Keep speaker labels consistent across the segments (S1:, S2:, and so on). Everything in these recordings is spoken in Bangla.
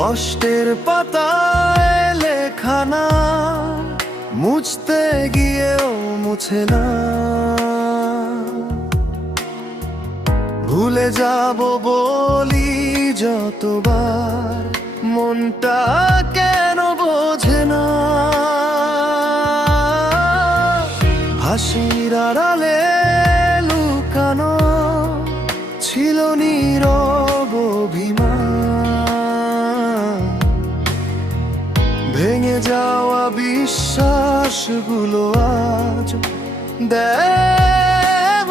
S1: কষ্টের পাতায় লেখানা, মুছতে গিয়েও মুছে না। ভুলে যাব বলি যতবার, মনটা কেন বোঝে না। হাসির আড়ালে লুকানো ছিল নীরব অভিমান যাওয়া বিশ্বাসগুলো আজ দেব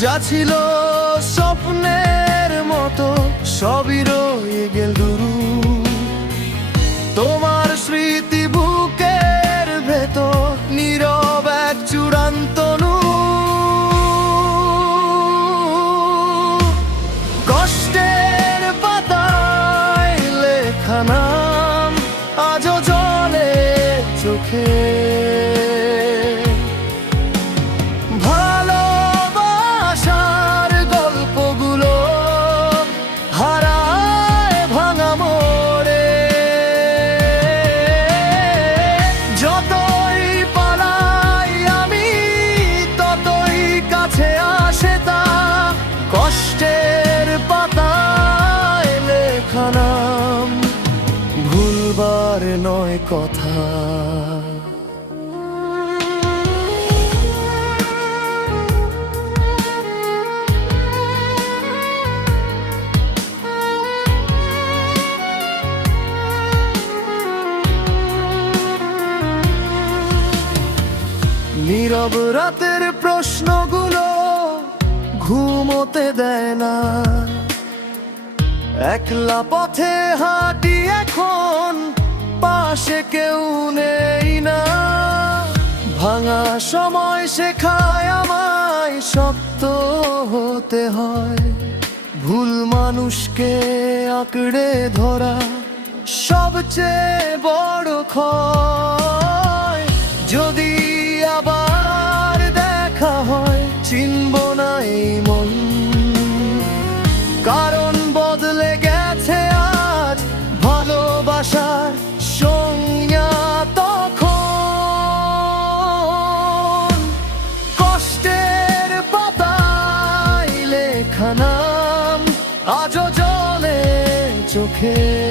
S1: যা ছিল নাম ভুলবার নয় কথা। নীরব রাতের প্রশ্নগুলো ঘুমোতে দেয় না। একলা পথে হাঁটি এখন পাশে কেউ নেই না। ভাঙা সময় শেখায় আমায় শক্ত হতে হয়। ভুল মানুষকে আঁকড়ে ধরা সবচেয়ে বড় ক্ষয়। যদি আবার দেখা হয়, চিনব লেখা নাম আজও জলে চোখে।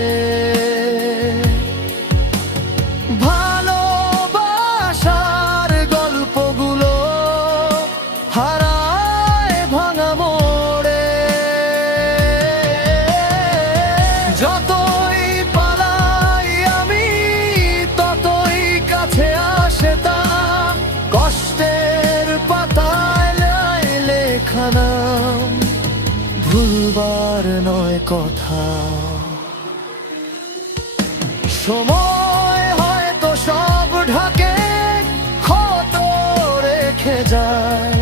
S1: ভুলবার নয় কথা। সময় হয়তো সব ঢাকে, ক্ষত রেখে যায়।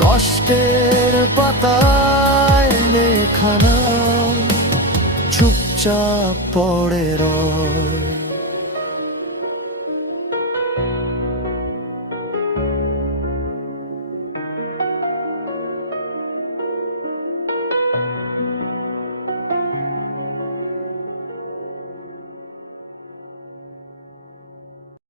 S1: কষ্টের পাতায় লেখা নাম চুপচাপ পড়ে রয়।